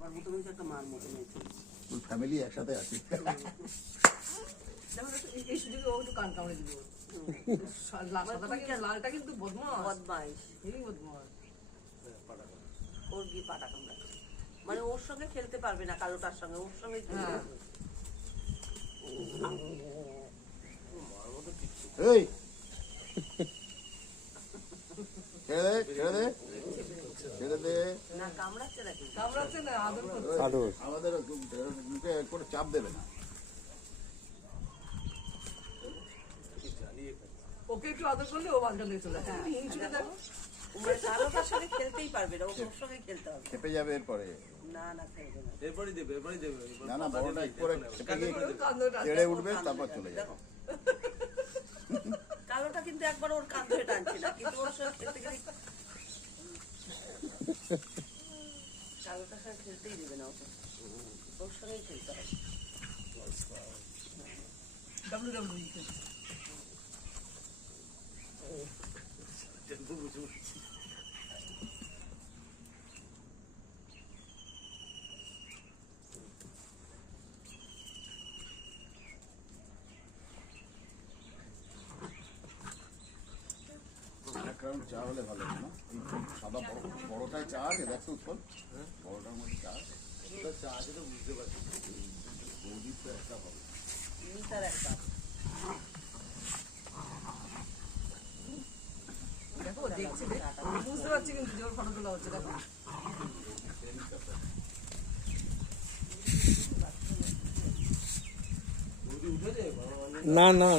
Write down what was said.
আমার মতো হয়েছে একটা মার মতো হয়েছে। ফুল ফ্যামিলি একসাথে আছি। এই সুযোগে ও একটু কান কামড়ে দিল। লালটা কিন্তু বদমাইশ, এই বদমাইশ। ওর গিয়ে পাটা কামড়া, মানে ওর সঙ্গে খেলতে পারবে না, কালোটার সঙ্গে ওর সঙ্গে খেলতে পারবে। এই ছেড়ে দে, ছেড়ে দে, ছেড়ে দে। না কামড়াচ্ছে নাকি? কামড়াচ্ছে না, আদর করছে। আমাদের মুখে করে চাপ দেবে না। ওকে একটু আদর করলে ও বান্ধব নিয়ে চলে আসে। হিংসুটে দেখো। মানে কালোটার সঙ্গে খেলতেই পারবে না, ওর সঙ্গে খেলতে হবে। খেপে যাবে এরপরে। না না খেলবে না। এরপরই দেবে। না না, বড়টা একটু করে খেপে গিয়ে কান্দটা ছেড়ে উঠবে, তারপর চলে যাবে। কালোটা কিন্তু একবার ওর কান ধরে টানছে না, কিন্তু ওর সঙ্গে খেলতে গেলে কালোটার সঙ্গে খেলতেই দেবে না ওকে, ওর সঙ্গেই খেলতে হবে। WWE এক রাউন্ড চা হলে ভালো হতো না? এই সাদা বড়টায় চা আছে, দেখ তো উৎপল, বড়টার মধ্যে চা আছে। চা আছে তো বুঝতে পারছি। বৌদির তো একটা হবে। মিটার একটা দেখো দেখছি, বুঝতে পারছি কিন্তু জোর ফটো তোলা হচ্ছে। দেখো উঠেছে না না